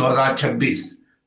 2026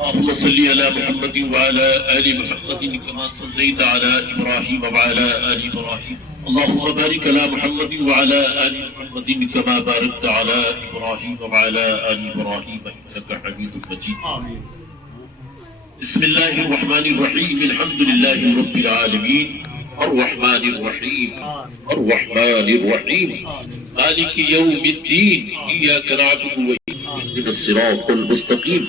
اللهم صل على محمد وعلى آل محمد كما صليت على إبراهيم وعلى آل إبراهيم اللهم بارك على محمد وعلى آل محمد كما باركت على إبراهيم وعلى آل إبراهيم إنك حميد مجيد آمين. بسم الله الرحمن الرحيم الحمد لله رب العالمين الرحمن الرحيم مالك يوم الدين إياك نعبد وإياك اهدنا الصراط المستقيم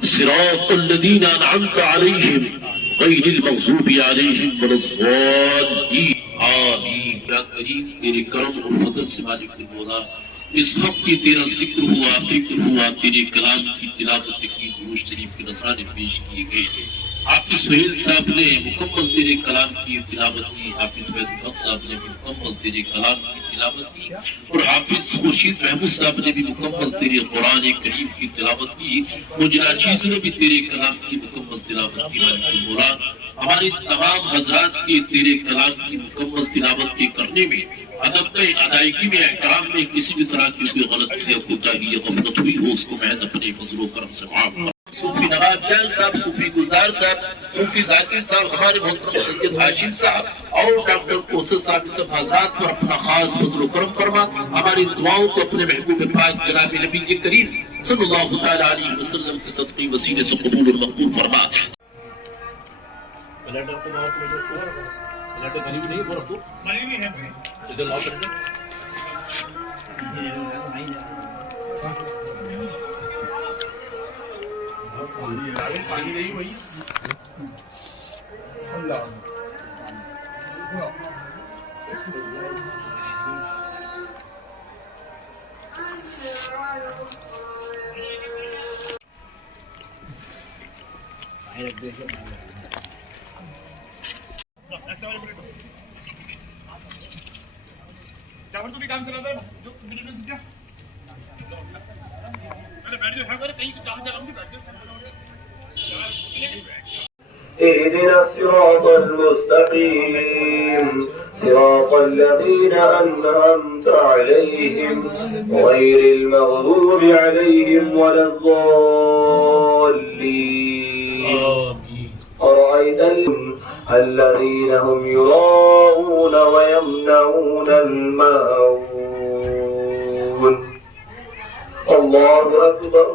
صراط الذين أنعمت عليهم غير المغضوب عليهم ولا الضالين آمين. یا کریم تیرے کرم اور فضل سے مالک المولا اس وقت کی تیرا ذکر ہوا فکر ہوا تیرے کلام کی تلاوت کی درود شریف کے نذرانے پیش کیے گئے. حافظ سہیل صاحب نے مکمل تیرے کلام کی تلاوت کی، حافظ بیت الحق صاحب نے بھی مکمل تیرے کلام کی تلاوت کی اور حافظ خورشید محمود صاحب نے بھی مکمل تیرے قرآن کریم کی تلاوت کی. مجنا چیز نے بھی تیرے کلام کی مکمل تلاوت کی. مالک المولا ہمارے تمام حضرات کے تیرے کلام کی مکمل تلاوت کے کرنے میں ادب میں ادائیگی میں احترام میں کسی بھی طرح کی کوئی غلطی یا کوتاہی یا غفلت ہوئی ہو اس کو محض اپنے فضل و کرم سے معاف کر. صوفی نواب جان صاحب، صوفی گلزار صاحب، صوفی ذاکر صاحب، ہمارے محترم سید ہاشم صاحب اور ڈاکٹر کوثر صاحب سب حضرات پر اپنا خاص فضل و کرم فرما. ہماری دعاؤں کو اپنے محبوب پاک جناب نبی کریم صلی اللہ تعالی علیہ وسلم کے صدقے وسیلے سے قبول اور مقبول فرما. اهدنا الصراط المستقيم صراط الذين أنعمت عليهم غير المغضوب عليهم ولا الضالين. أرأيت الذين هم يراءون ويمنعون الماعون. الله أكبر.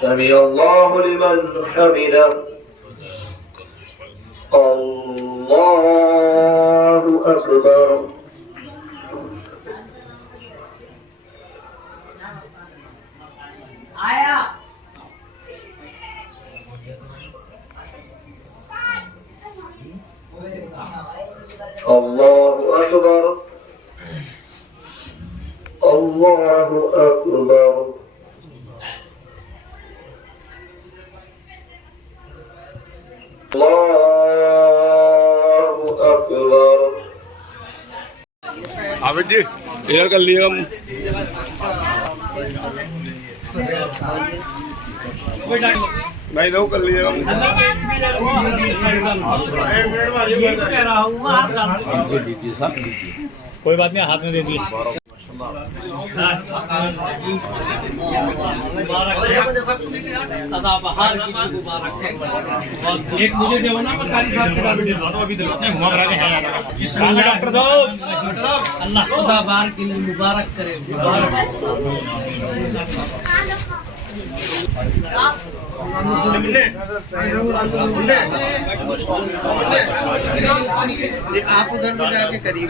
سمع الله لمن حمده. الله أكبر. الله أكبر الله أكبر الله أكبر عابد جی ادھر کر لیے ہم نہیں دو کر لیے ہم کوئی بات نہیں ہاتھ میں دے دیے سدا بہار کی مبارک ایک مجھے دیو نا اللہ سدا بہار کے لیے مبارک کرے آپ ادھر میں جا کے کریے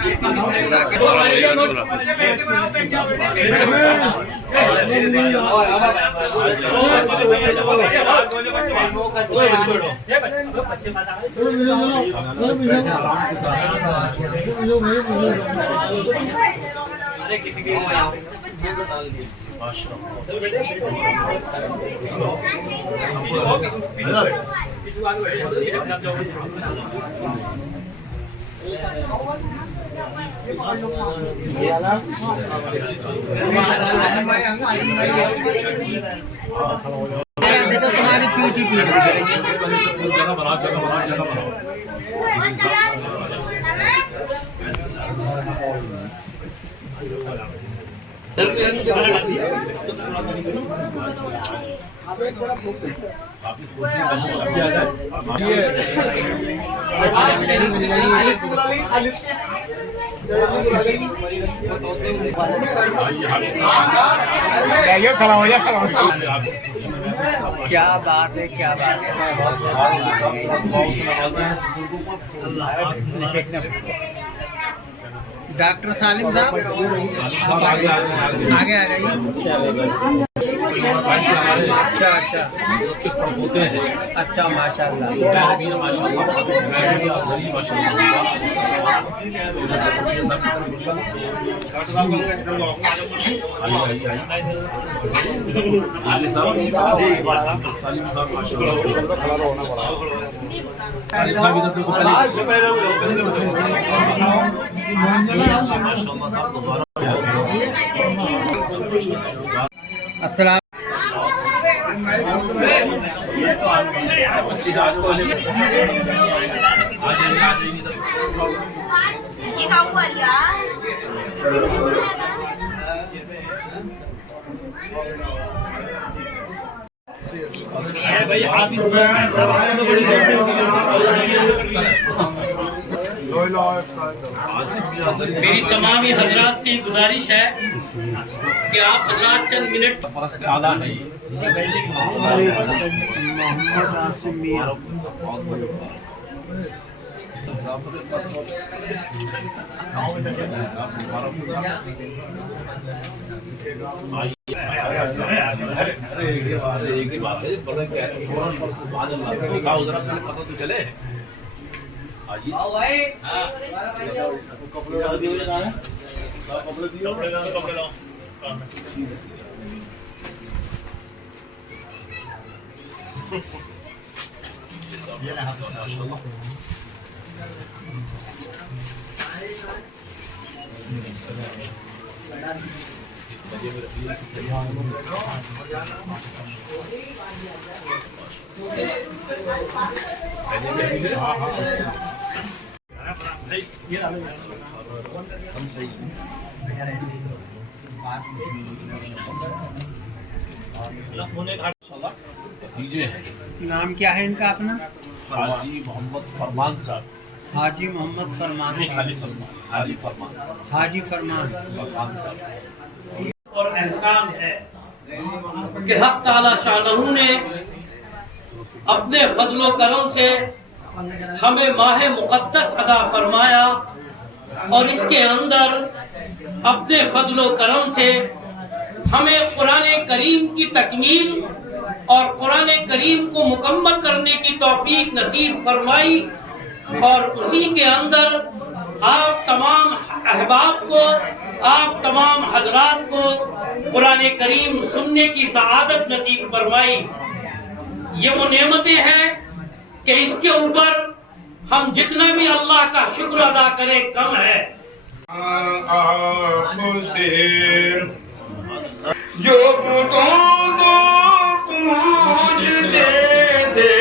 دیکھو تمہاری پیٹھ ہی پیٹ دکھ رہی ہے کیا بات ہے کیا بات ہے ڈاکٹر سالم صاحب آگے آ جائیے اچھا اچھا اچھا ماشاء اللہ السلام یہ کہاں ہوا یار میری تمام حضرات سے گزارش ہے کہ آپ حضرات چند منٹ چلے نام کیا ہے ان کا اپنا؟ حاجی محمد فرمان صاحب حاجی محمد فرمان حاجی فرمان صاحب اور احسان ہے کہ حق تعالی شانہ نے اپنے فضل و کرم سے ہمیں ماہ مقدس عطا فرمایا اور اس کے اندر اپنے فضل و کرم سے ہمیں قرآن کریم کی تکمیل اور قرآن کریم کو مکمل کرنے کی توفیق نصیب فرمائی اور اسی کے اندر آپ تمام احباب کو، آپ تمام حضرات کو قرآن کریم سننے کی سعادت نصیب فرمائی۔ یہ وہ نعمتیں ہیں کہ اس کے اوپر ہم جتنا بھی اللہ کا شکر ادا کریں کم ہے۔ آپ سے جو بتوں کو پوجتے تھے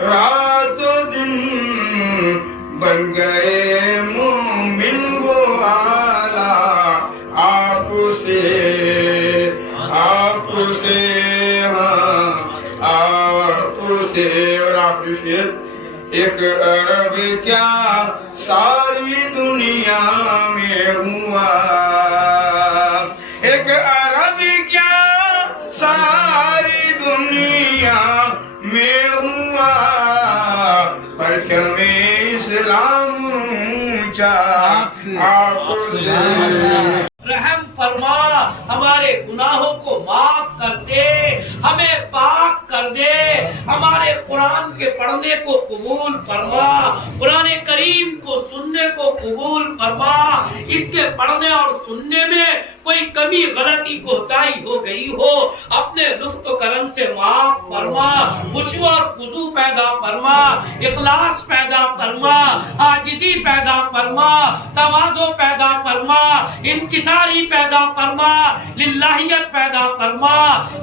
رات و دن بن گئے مومن وہ آلہ آپ سے ہاں آپ سے۔ اور آپ ایک عرب کیا ساری دنیا میں ہوا، ایک عرب کیا ساری دنیا میں ہوا، پرچم اسلام اونچا آپ سے۔ رحم فرما، ہمارے گناہوں کو معاف کر دے، ہمیں پاک کر دے، ہمارے قرآن کے پڑھنے کو قبول فرما، قرآن کریم کو سننے کو قبول فرما، اس کے پڑھنے اور سننے میں کوئی کمی غلطی کوتاہی ہو گئی ہو اپنے لطف و کرم سے معاف فرما، خشوع اور خضوع پیدا فرما، اخلاص پیدا فرما، عاجزی پیدا فرما، تواضع پیدا فرما، انکساری پیدا فرما، للہیت پیدا فرما،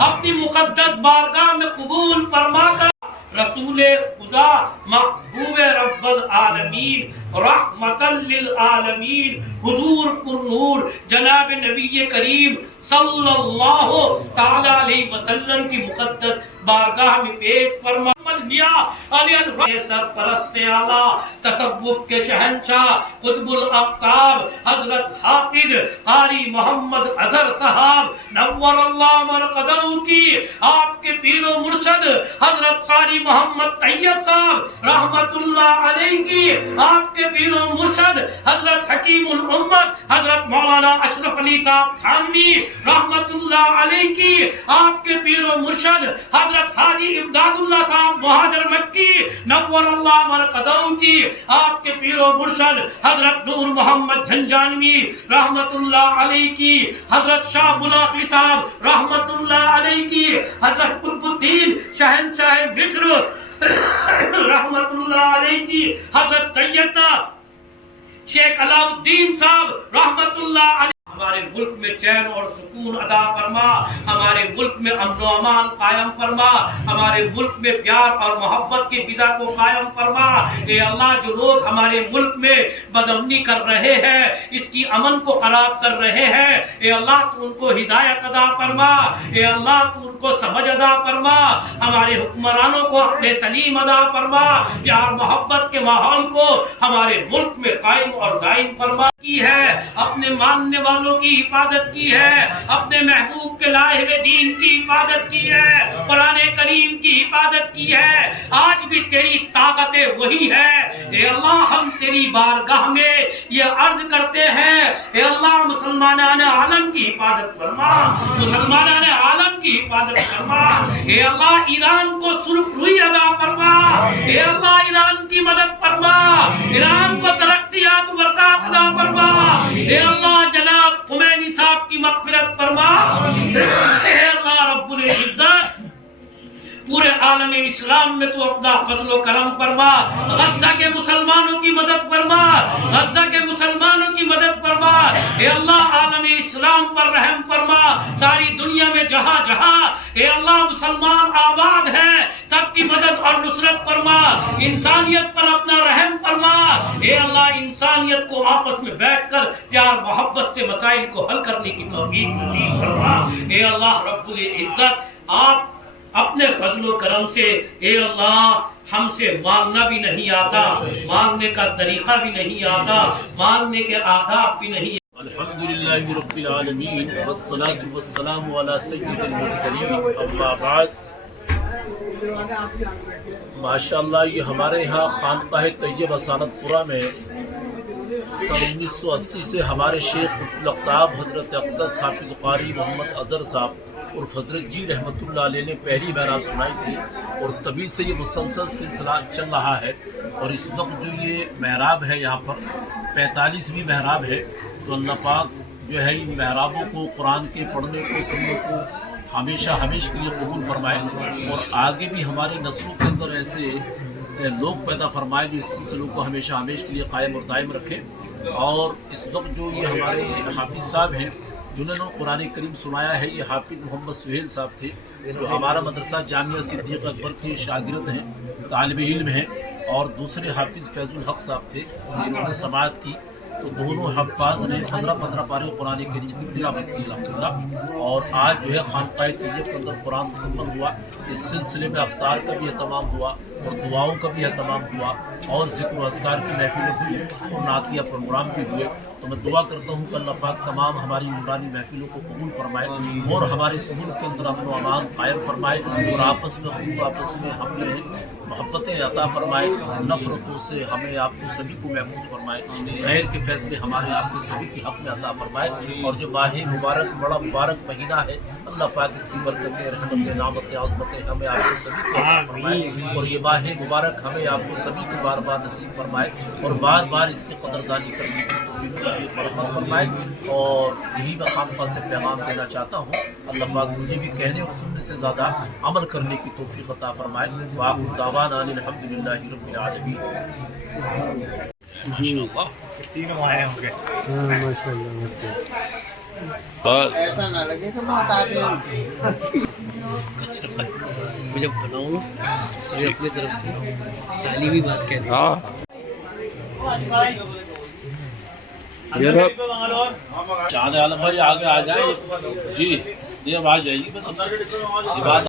اپنی مقدس بارگاہ میں قبول فرما کر رسول خدا محبوب رب العالمین رحمتا للعالمین حضور پر نور جناب نبی کریم صلی اللہ تعالی علیہ وسلم کی مقدس بارگاہ میں پیش فرما۔ میاں علی الرحمن سرپرست اعلیٰ تصوف کے شہنشاہ قطب الافکار حضرت حافظ قاری محمد اظہر صاحب نور اللہ مرقدہ کی، آپ کے پیر و مرشد حضرت قاری محمد طیب صاحب رحمت اللہ علیہ کی، آپ کے پیر و مرشد حضرت حکیم الامت حضرت مولانا اشرف علی صاحب تھانوی رحمت اللہ علیہ کی، آپ کے پیر و مرشد حضرت حاجی امداد اللہ صاحب مہاجر مکی نور اللہ مرقدہ کی، آپ کے پیر و مرشد حضرت نور محمد جھنجانوی رحمت اللہ علیہ کی، حضرت شاہ بلاقی صاحب رحمت اللہ علیہ کی، حضرت قطب الدین شہنشاہ مصر رحمت اللہ علیہ کی، حضرت سیدنا شیخ علاء الدین صاحب رحمت اللہ علیہ۔ ہمارے ملک میں چین اور سکون عطا فرما، ہمارے ملک میں امن و امان قائم فرما، ہمارے ملک میں پیار اور محبت کی فضا کو قائم فرما۔ اے اللہ، جو لوگ ہمارے ملک میں بدامنی کر رہے ہیں، اس کی امن کو خراب کر رہے ہیں، اے اللہ تو ان کو ہدایت عطا فرما، اے اللہ تو ان کو سمجھ عطا فرما، ہمارے حکمرانوں کو عقل سلیم عطا فرما، پیار محبت کے ماحول کو ہمارے ملک میں قائم اور دائم فرما۔ کی ہے اپنے ماننے والوں کی حفاظت کی ہے، اپنے محبوب کے لائے ہوئے دین کی حفاظت کی ہے، قرآن کریم کی حفاظت کی ہے، آج بھی تیری طاقت وہی ہے۔ اے اللہ، ہم تیری بارگاہ میں یہ عرض کرتے ہیں، اے اللہ مسلمانان عالم کی حفاظت فرما، مسلمانان عالم کی حفاظت فرما، اے اللہ ایران کو سرخ روئی عطا فرما، اے اللہ ایران کی مدد فرما، ایران کو ترقیات و برکات عطا فرما، اے اللہ جناب خمینی صاحب کی مغفرت فرما، اے اللہ رب العزت پورے عالم اسلام میں تو اپنا فضل و کرم فرما، غزہ کے مسلمانوں کی مدد فرما، غزہ کے مسلمانوں کی مدد فرما، اے اللہ عالم اسلام پر رحم فرما، ساری دنیا میں جہاں جہاں اے اللہ مسلمان آباد ہیں سب کی مدد اور نصرت فرما، انسانیت پر اپنا رحم فرما، اے اللہ انسانیت کو آپس میں بیٹھ کر پیار محبت سے مسائل کو حل کرنے کی توفیق نصیب فرما، اے اللہ رب العزت آپ اپنے فضل و کرم سے اے اللہ ہم سے مانگنا بھی نہیں آتا، مانگنے کا طریقہ بھی نہیں آتا، مانگنے کے آداب بھی نہیں۔ الحمدللہ رب العالمین والصلاة والسلام علی سید المرسلین، اما بعد۔ ماشاءاللہ یہ ہمارے یہاں خانقاہ طیبہ سعادت پورہ میں سن 1980 سے ہمارے شیخ قطب الاقطاب حضرت اقدس حافظ قاری محمد اظہر صاحب اور حضرت جی رحمۃ اللہ علیہ نے پہلی محراب سنائی تھی، اور تبھی سے یہ مسلسل سلسلہ چل رہا ہے۔ اور اس وقت جو یہ محراب ہے یہاں پر 45ویں محراب ہے، تو اللہ پاک جو ہے ان محرابوں کو قرآن کے پڑھنے کو سننے کو ہمیشہ کے لیے قبول فرمائے، اور آگے بھی ہماری نسلوں کے اندر ایسے لوگ پیدا فرمائے جو اس سلسلوں کو ہمیشہ کے لیے قائم اور دائم رکھے۔ اور اس وقت جو یہ ہمارے حافظ صاحب ہیں جنہوں نے قرآن کریم سنایا ہے، یہ حافظ محمد سہیل صاحب تھے، جو ہمارا مدرسہ جامعہ صدیق اکبر کے شاگرد ہیں، طالب علم ہیں، اور دوسرے حافظ فیض الحق صاحب تھے جنہوں نے سماعت کی۔ تو دونوں حفاظ نے 15 پارے قرآن کریم کی تلاوت کی الحمدللہ، اور آج جو ہے خانقاہ طیب کے اندر قرآن مکمل ہوا۔ اس سلسلے میں افطار کا بھی اہتمام ہوا اور دعاؤں کا بھی اہتمام ہوا، اور ذکر و اذکار کی محفلیں ہوئی اور نعتیہ پروگرام بھی ہوئے۔ تو میں دعا کرتا ہوں کہ اللہ پاک تمام ہماری نورانی محفلوں کو قبول فرمائے اور ہمارے صدور کے اندر امن و امان قائم فرمائے، اور آپس میں خوب آپس میں ہم نے محبتیں عطا فرمائے، نفرتوں سے ہمیں آپ کو سبھی کو محفوظ فرمائے، خیر کے فیصلے ہمارے آپ کے سبھی کے حق میں عطا فرمائے۔ اور جو ماہ مبارک بڑا مبارک مہینہ ہے، اللہ پاک اس کی برکتیں، رحمتیں، نعمتیں، عظمتیں ہمیں آپ کو سبھی کو عطا فرمائے، اور یہ ماہ مبارک ہمیں آپ کو سبھی کو بار بار نصیب فرمائے، اور بار بار اس کی قدردانی کرنے کی توفیق مرحمت فرمائے۔ اور یہی میں خامخواہ سے پیغام دینا چاہتا ہوں، اللہ پاک مجھے بھی کہنے اور سننے سے زیادہ عمل کرنے کی توفیق عطا فرمائے۔ وآخر دعوانا ان الحمدللہ رب العالمین۔ ایسا نہ لگے کہ محتاج میں جب بناؤں تو اپنی طرف سے تعلیمی بات کہہ دوں۔ شاہد عالم بھائی آگے آ جائیں جی، یہ اب آ جائیے بس عبادت